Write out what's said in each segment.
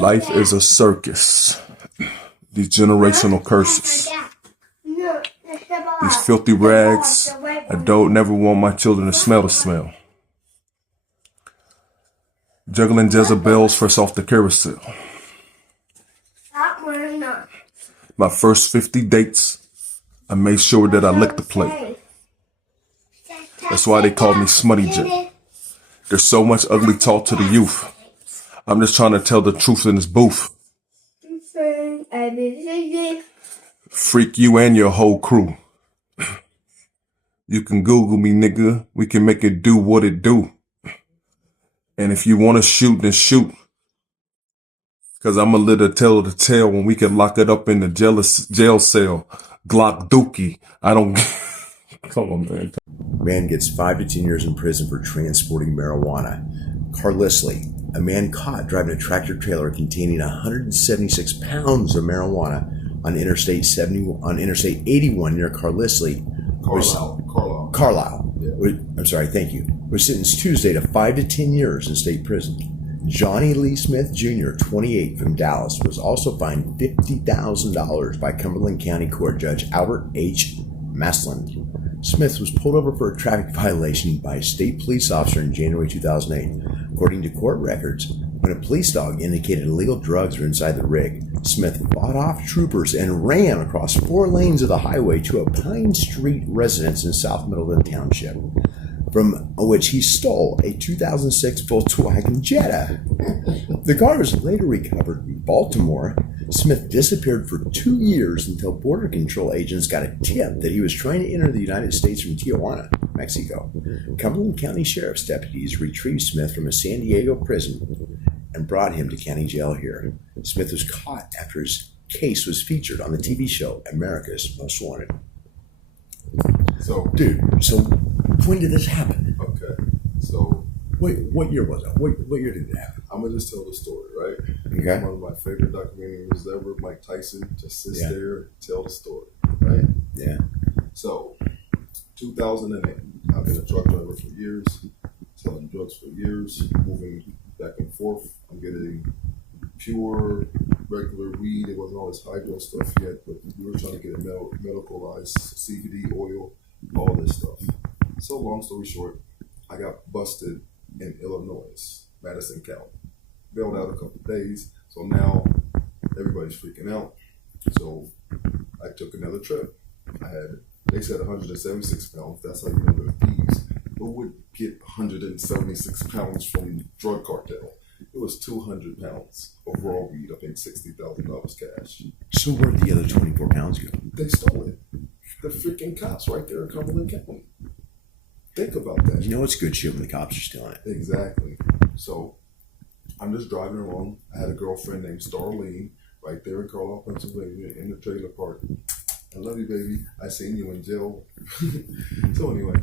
Life is a circus. These generational curses. These filthy rags. I don't never want my children to smell the smell. Juggling Jezebels fresh off the carousel. My first 50 dates, I made sure that I licked the plate. That's why they call me SMUTTTY J. There's so much ugly talk to the youth. I'm just trying to tell the truth in this booth. Freak you and your whole crew. You can Google me, nigga. We can make it do what it do. And if you want to shoot, then shoot. Cause I'm a little tell the tale when we can lock it up in the jail cell. Glock Dookie. I don't... Come on, man. Man gets 5 to 10 years in prison for transporting marijuana. Carlisle, a man caught driving a tractor trailer containing 176 pounds of marijuana on Interstate 81 near Carlisle. Carlisle. Yeah. I'm sorry, thank you. Was sentenced Tuesday to 5 to 10 years in state prison. Johnny Lee Smith Jr., 28, from Dallas, was also fined $50,000 by Cumberland County Court Judge Albert H. Maslin. Smith was pulled over for a traffic violation by a state police officer in January 2008. According to court records, when a police dog indicated illegal drugs were inside the rig, Smith fought off troopers and ran across 4 lanes of the highway to a Pine Street residence in South Middleton Township, from which he stole a 2006 Volkswagen Jetta. The car was later recovered in Baltimore. Smith disappeared for 2 years until Border Control agents got a tip that he was trying to enter the United States from Tijuana, Mexico. Cumberland County Sheriff's deputies retrieved Smith from a San Diego prison and brought him to county jail here. Smith was caught after his case was featured on the TV show America's Most Wanted. So, dude, so when did this happen? Okay, so wait, what year was it? What year did it happen? I'm gonna just tell the story, right? Okay. One of my favorite documentaries ever, Mike Tyson, just sits there and tell the story, right? Yeah. So, 2008, I've been a truck driver for years, selling drugs for years, moving back and forth. I'm getting pure, regular weed. It wasn't all this hydro stuff yet, but we were trying to get it medicalized, CBD oil, all this stuff. So long story short, I got busted in Illinois, Madison County. Bailed out a couple of days, so now everybody's freaking out. So I took another trip. They said 176 pounds. That's how you know the thieves. Who would get 176 pounds from drug cartel? It was 200 pounds of raw weed. I think $60,000 cash. So where did the other 24 pounds go? They stole it. The freaking cops right there in Cumberland County. Think about that. You know it's good shit when the cops are stealing it. Exactly. So I'm just driving along. I had a girlfriend named Starlene right there in Carlisle, Pennsylvania, in the trailer park. I love you, baby. I seen you in jail. So anyway,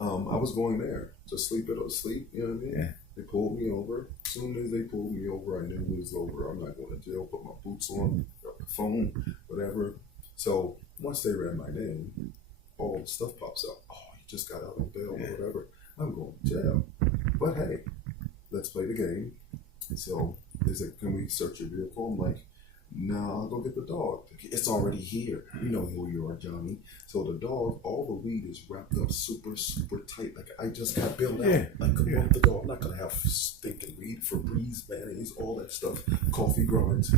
I was going there to sleep, you know what I mean? Yeah. They pulled me over. As soon as they pulled me over, I knew it was over. I'm not going to jail. Put my boots on, got my phone, whatever. So once they ran my name, all the stuff pops up. Oh, you just got out of bail or whatever. I'm going to jail. But hey, let's play the game. And so they said, can we search your vehicle? I'm like, No, I'll go get the dog. It's already here. You know who you are, Johnny. So the dog, all the weed is wrapped up super, super tight. Like I just got bailed out like a month ago. I'm not gonna have stinking weed, Febreze, mayonnaise, all that stuff, coffee grinds.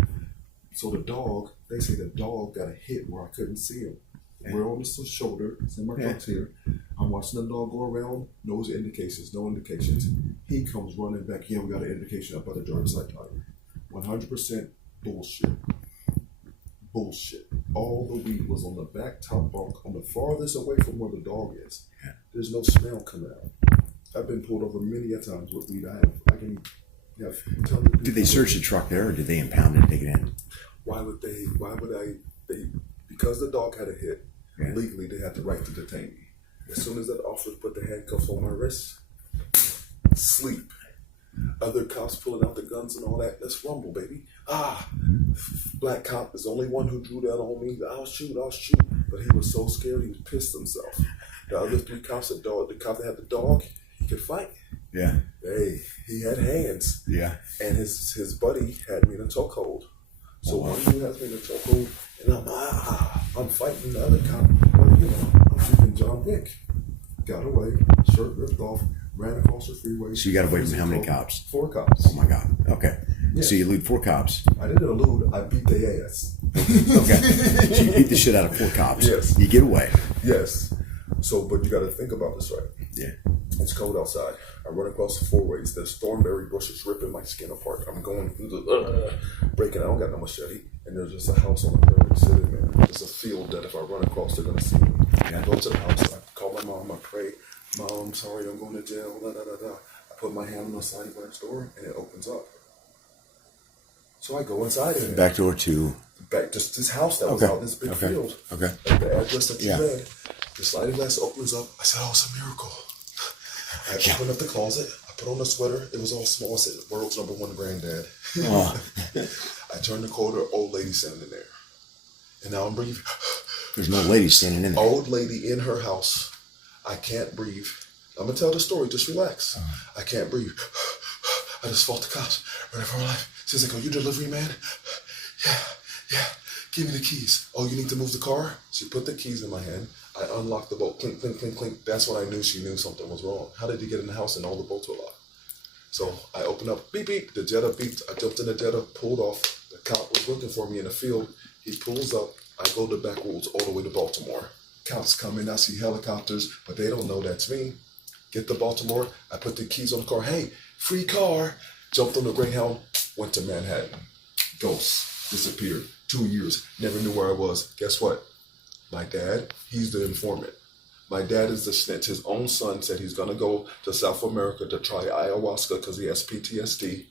So the dog, they say the dog got a hit where I couldn't see him. We're on his shoulder, it's in my truck's here. I'm watching the dog go around, no indications, no indications. He comes running back, yeah, we got an indication up by the driver's side tire. 100% bullshit. Bullshit. All the weed was on the back top bunk, on the farthest away from where the dog is. There's no smell coming out. I've been pulled over many a times with weed. I can have tons of people. Did they search the truck there, or did they impound it and take it in? Why would I, because the dog had a hit, legally they had the right to detain me. As soon as that officer put the handcuffs on my wrist, sleep. Other cops pulling out the guns and all that. Let's rumble, baby. Black cop is the only one who drew that on me. I'll shoot. But he was so scared, he was pissed himself. The other 3 cops, the cop that had the dog, he could fight. Yeah. Hey, he had hands. Yeah. And his buddy had me in a chokehold. So one dude has me in a chokehold, and I'm fighting the other cop. Well, you know, I'm freaking John Wick. Got away, shirt ripped off, ran across the freeway. So you got away from how many cops? 4 cops. Oh my God. Okay. Yeah. So you elude 4 cops. I didn't elude, I beat their ass. Okay. So you beat the shit out of 4 cops. Yes. You get away. Yes. So, but you got to think about this, right? Yeah. It's cold outside. I run across the 4 ways. There's thornberry bushes ripping my skin apart. I'm going through the breaking. I don't got no machete. And there's just a house on the prairie sitting there. There's a field that if I run across, they're gonna see me. I go to the house. I call my mom. I pray, Mom, sorry, I'm going to jail. I put my hand on the sliding glass door, and it opens up. So I go inside of it. Back door 2. Just this house that was out in this big field. Okay. Like the address that you read. The sliding glass opens up. I said, oh, it's a miracle. I opened up the closet. I put on a sweater. It was all small. I said, world's #1 granddad. I turned the corner, old lady standing there. And now I'm breathing. There's no lady standing in there. Old lady in her house. I can't breathe. I'm going to tell the story. Just relax. I can't breathe. I just fought the cops. Running for my life. She's like, oh, you delivery man? Yeah. Give me the keys. Oh, you need to move the car? She put the keys in my hand. I unlocked the bolt. Clink, clink, clink, clink. That's when I knew she knew something was wrong. How did he get in the house and all the bolts were locked? So I opened up, beep, beep. The Jetta beeped. I jumped in the Jetta, pulled off. The cop was looking for me in the field. He pulls up. I go to back roads all the way to Baltimore. Cops come in. I see helicopters, but they don't know that's me. Get to Baltimore. I put the keys on the car. Hey, free car. Jumped on the Greyhound. Went to Manhattan. Ghost. Disappeared. 2 years. Never knew where I was. Guess what? My dad, he's the informant. My dad is the snitch. His own son said he's going to go to South America to try ayahuasca because he has PTSD.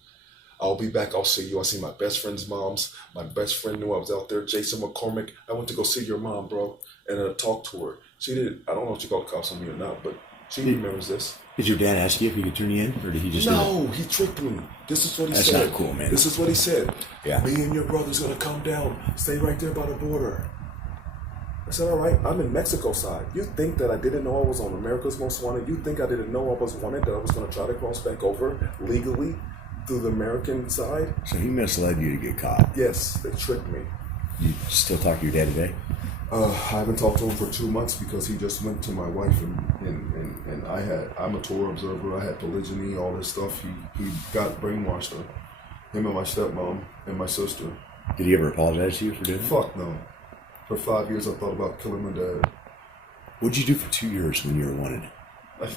I'll be back. I'll see you. I see my best friend's moms. My best friend knew I was out there. Jason McCormick. I went to go see your mom, bro, and talk to her. She did. I don't know if she called the cops on me or not, but she remembers this. Did your dad ask you if he could turn you in, or did he just No, he tricked me. This is what he said. That's not cool, man. This is what he said. Yeah. Me and your brother's going to come down. Stay right there by the border. I said, all right, I'm in Mexico side. You think that I didn't know I was on America's Most Wanted? You think I didn't know I was wanted, that I was going to try to cross back over legally through the American side? So he misled you to get caught. Yes, they tricked me. You still talk to your dad today? I haven't talked to him for 2 months because he just went to my wife and I'm a Torah observer. I had polygyny, all this stuff. He got brainwashed her. Him and my stepmom and my sister. Did he ever apologize to you for doing it? Fuck no. For 5 years, I thought about killing my dad. What'd you do for 2 years when you were wanted?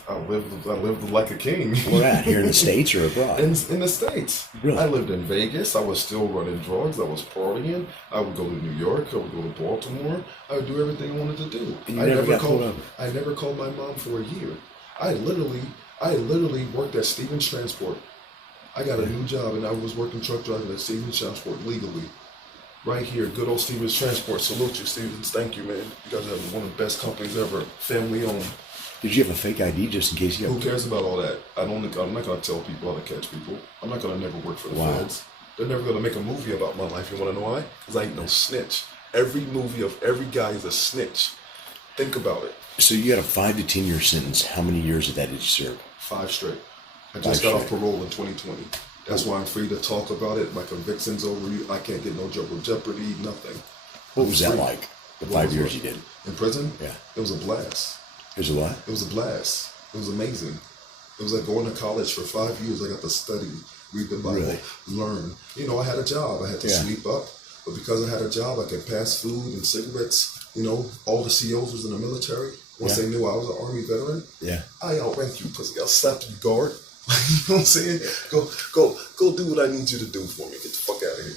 I lived like a king. Where at? Here in the States or abroad? In the States. Really? I lived in Vegas. I was still running drugs. I was partying. I would go to New York. I would go to Baltimore. I would do everything I wanted to do. And you never got pulled up? I never called my mom for a year. I literally worked at Stevens Transport. I got a new job and I was working truck driving at Stevens Transport legally. Right here, good old Stevens Transport. Salute you, Stevens. Thank you, man. You guys have one of the best companies ever. Family owned. Did you have a fake ID just in case you got... Who cares about all that? I'm not going to tell people how to catch people. I'm not going to never work for the feds. They're never going to make a movie about my life. You want to know why? Because I ain't no snitch. Every movie of every guy is a snitch. Think about it. So you got a 5 to 10 year sentence. How many years of that did you serve? 5 straight. I just got off parole in 2020. That's why I'm free to talk about it. My conviction's over. I can't get no double jeopardy, nothing. What was that like? The 5 years you did in prison? Yeah, it was a blast. it was a what? It was a blast. It was amazing. It was like going to college for 5 years. I got to study, read the Bible, Really? learn. You know, I had a job. I had to sweep up. But because I had a job, I could pass food and cigarettes. You know, all the COs was in the military. Once they knew I was an Army veteran, I outrank you, pussy. I'll slap you, guard. You know what I'm saying? Go do what I need you to do for me. Get the fuck out of here.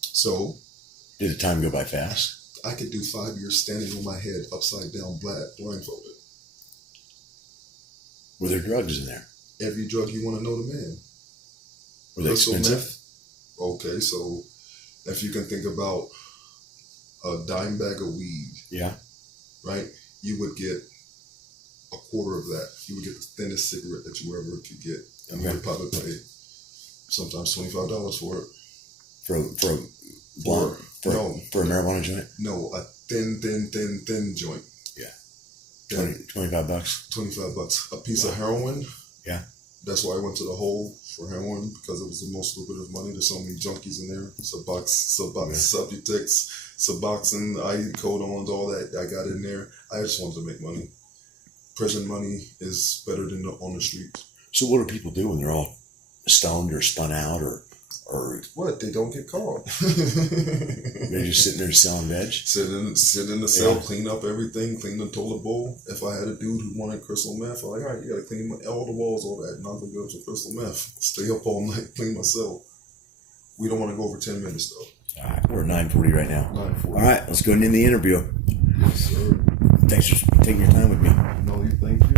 So, Did the time go by fast? I could do 5 years standing on my head, upside down, blindfolded. Were there drugs in there? Every drug you want to know the man. Were they expensive? Meth. Okay, so if you can think about a dime bag of weed, right? You would get a quarter of that. You would get the thinnest cigarette that you ever could get, and you would probably pay sometimes $25 for it. For a blunt? For a marijuana joint? No, a thin joint. Yeah. 25 bucks? $25. A piece of heroin. Yeah. That's why I went to the hole for heroin, because it was the most lucrative money. There's so many junkies in there. Subutex, Suboxone, Codons, all that I got in there. I just wanted to make money. Prison money is better than on the street. So what do people do when they're all stoned or spun out or what? They don't get caught. they're just sitting there selling veg? Sit in the cell, clean up everything, clean the toilet bowl. If I had a dude who wanted crystal meth, I'm like, all right, you gotta clean all the walls, all that. Not gonna go to crystal meth. Stay up all night, clean my cell. We don't want to go over 10 minutes though. All right, we're at 9:40 right now. 9:40. All right, let's go into the interview. Yes, sir. Thanks for taking your time with me. No, thank you.